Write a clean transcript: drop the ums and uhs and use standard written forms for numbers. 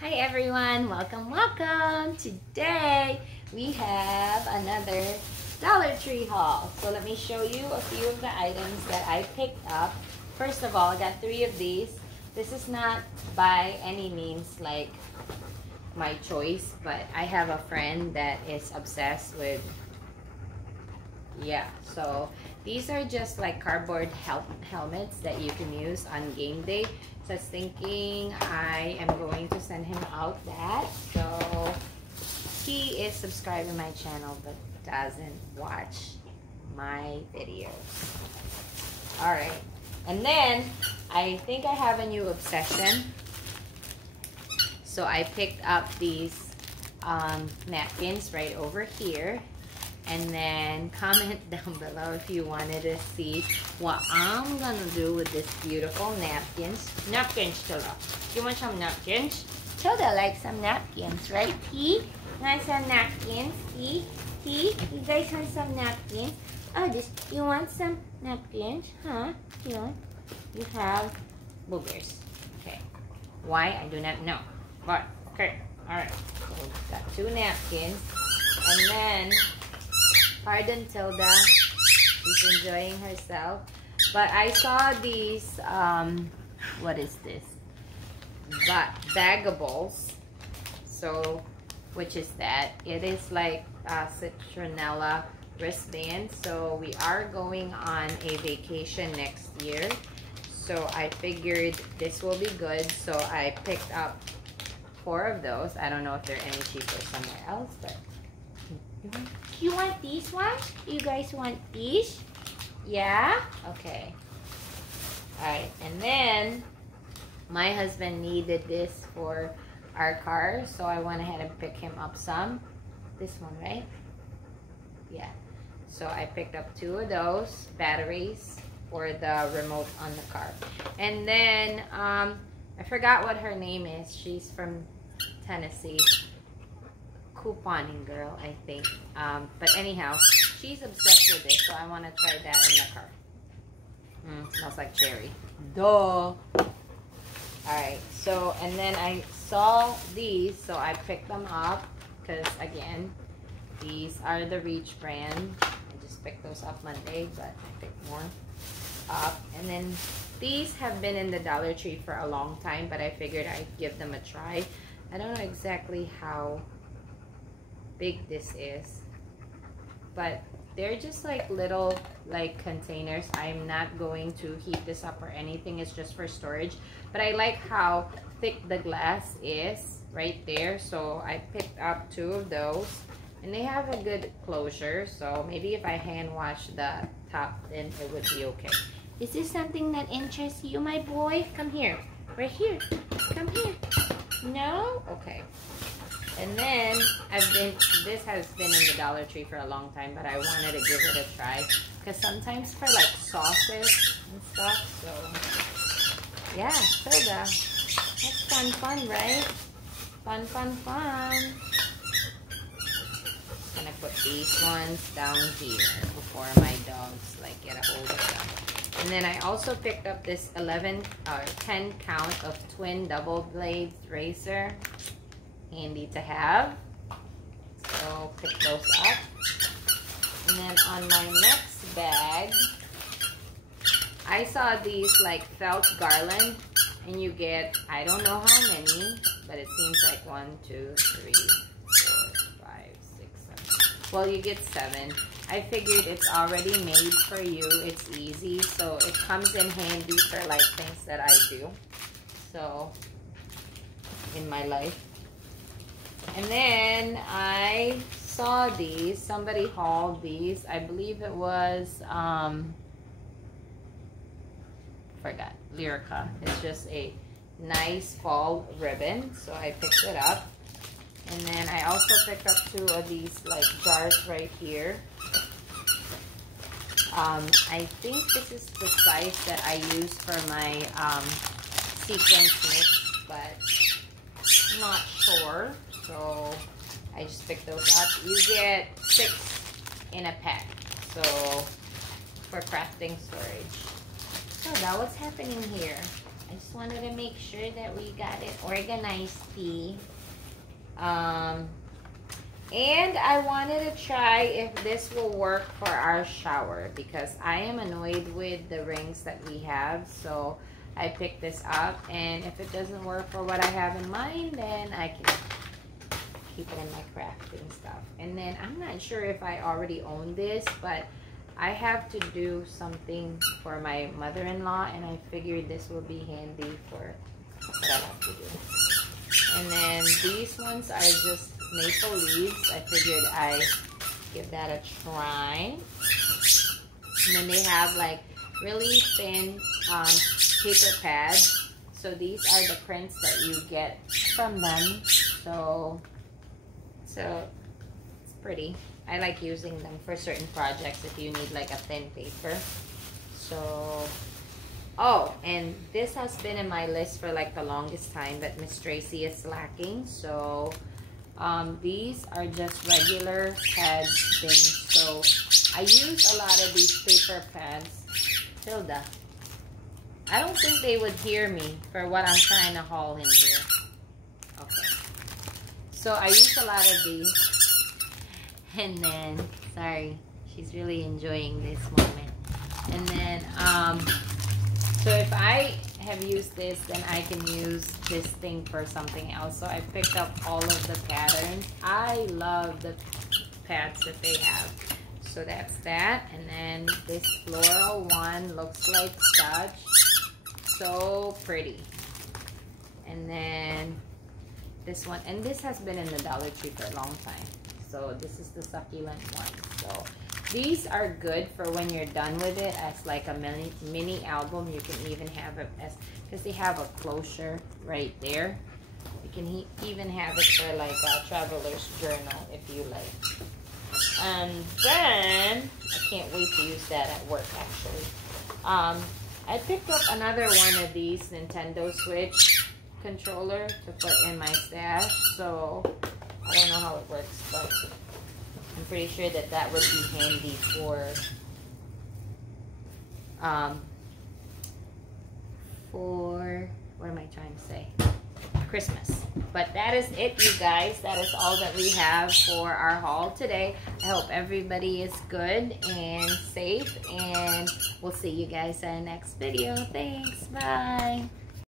Hi everyone, welcome. Today we have another Dollar Tree haul. So let me show you a few of the items that I picked up. First of all, I got 3 of these. This is not by any means like my choice, but I have a friend that is obsessed with, so these are just like cardboard helmets that you can use on game day. So I was thinking I am going to send him out that. So he is subscribed to my channel but doesn't watch my videos. Alright, and then I think I have a new obsession. So I picked up these napkins right over here. And then comment down below if you wanted to see what I'm gonna do with this beautiful napkins. Napkins, Tilda. You want some napkins? Tilda likes some napkins, right? T? Want some napkins? T? T? You guys want some napkins? Oh, you want some napkins? Huh? You have boogers. Okay. Why? I do not know. But, okay. Alright. So we've got 2 napkins. And then pardon Tilda, she's enjoying herself. But I saw these, what is this? Bagables. So, which is that? It is like citronella wristband. So we are going on a vacation next year. So I figured this will be good. So I picked up 4 of those. I don't know if they're any cheaper somewhere else, but you want these ones? You guys want these? Yeah? Okay. Alright, and then my husband needed this for our car, so I went ahead and picked him up some. This one, right? Yeah. So I picked up 2 of those batteries for the remote on the car. And then I forgot what her name is. She's from Tennessee. Couponing girl, I think. But anyhow, she's obsessed with this, so I want to try that in the car. Smells like cherry. Duh. Alright, so, and then I saw these, so I picked them up, because again, these are the Reach brand. I just picked those up Monday, but I picked more up. And then these have been in the Dollar Tree for a long time, but I figured I'd give them a try. I don't know exactly how big this is, but they're just like little like containers. I'm not going to heat this up or anything, it's just for storage. But I like how thick the glass is right there, so I picked up 2 of those, and they have a good closure, so maybe if I hand wash the top then it would be okay. Is this something that interests you, my boy? Come here, right here, come here. No? Okay. And then this has been in the Dollar Tree for a long time, but I wanted to give it a try because sometimes for like sauces and stuff. So yeah, Tilda, that's fun, right? Fun. Gonna put these ones down here before my dogs like get a hold of them. And then I also picked up this 10 count of twin double blade razor. Handy to have, so pick those up. And then on my next bag, I saw these like felt garland, and you get, I don't know how many, but it seems like 1, 2, 3, 4, 5, 6, 7. Well, you get 7. I figured it's already made for you. It's easy, so it comes in handy for like things that I do. So in my life. And then I saw these, somebody hauled these, I believe it was, forgot, Lyrica. It's just a nice fall ribbon, so I picked it up. And then I also picked up 2 of these like jars right here. I think this is the size that I use for my sequence mix, but not sure. So I just picked those up. You get 6 in a pack, so for crafting storage. So now what's happening here? I just wanted to make sure that we got it organized. And I wanted to try if this will work for our shower because I am annoyed with the rings that we have. So I picked this up, and if it doesn't work for what I have in mind, then I can keep it in my crafting stuff. And then I'm not sure if I already own this, but I have to do something for my mother-in-law, and I figured this will be handy for what I have to do. And then these ones are just maple leaves. I figured I give that a try. And then they have like really thin paper pads. So these are the prints that you get from them. So it's pretty. I like using them for certain projects if you need like a thin paper. So, oh, and this has been in my list for like the longest time, but Miss Tracy is lacking. So these are just regular pad things. So I use a lot of these paper pads. Tilda, I don't think they would hear me for what I'm trying to haul in here. Okay. So I use a lot of these. And then, sorry, she's really enjoying this moment. And then, so if I have used this, then I can use this thing for something else. So I picked up all of the patterns. I love the pads that they have. So that's that. And then this floral one looks like such. So pretty. And then this one, and this has been in the Dollar Tree for a long time. So this is the succulent one. So these are good for when you're done with it as like a mini album. You can even have it as, because they have a closure right there. You can even have it for like a traveler's journal if you like. And then I can't wait to use that at work actually. I picked up another one of these Nintendo Switch controller to put in my stash. So I don't know how it works, but I'm pretty sure that that would be handy for what am I trying to say? Christmas. But that is it, you guys. That is all that we have for our haul today. I hope everybody is good and safe, and we'll see you guys in the next video. Thanks. Bye.